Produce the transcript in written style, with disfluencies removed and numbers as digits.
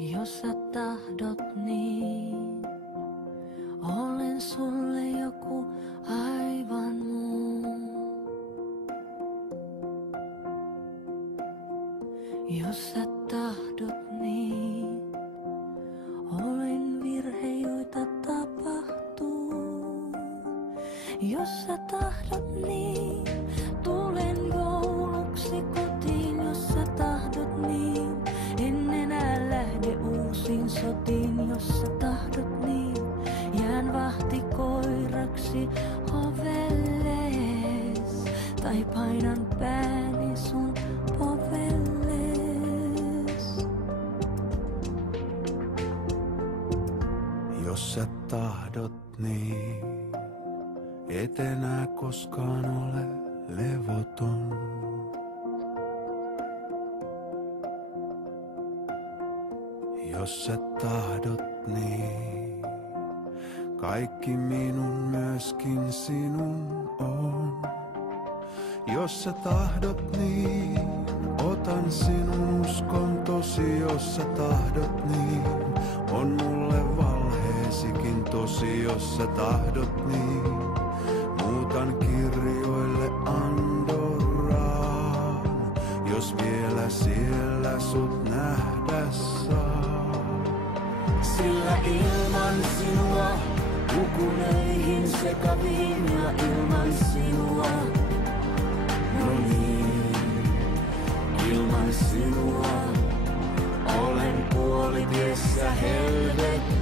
Jos sä tahdot niin, olen sulle joku aivan muu. Jos sä tahdot niin, olen virhe, joita tapahtuu. Jos sä tahdot niin, tulen jouluksi kotiin. Jos sä tahdot niin, en enää lähde uusiin sotiin. Jos sä tahdot niin, jään vahtikoiraksi ovellees. Tai painan pääni sun povelles. Jos sä tahdot niin, et enää koskaan ole levoton. Jos sä tahdot niin, kaikki minun myöskin sinun on. Jos sä tahdot niin, otan sinun uskontosi. Jos sä tahdot niin, on mulle valheesikin tosi. Jos sä tahdot niin, muutan kirjoille Andorraan. Jos vielä siellä sut nähdä saa. Sillä ilman sinua hukuneihin sekaviin ja ilman sinua, no niin, ilman sinua olen puolitiessä helvettiin.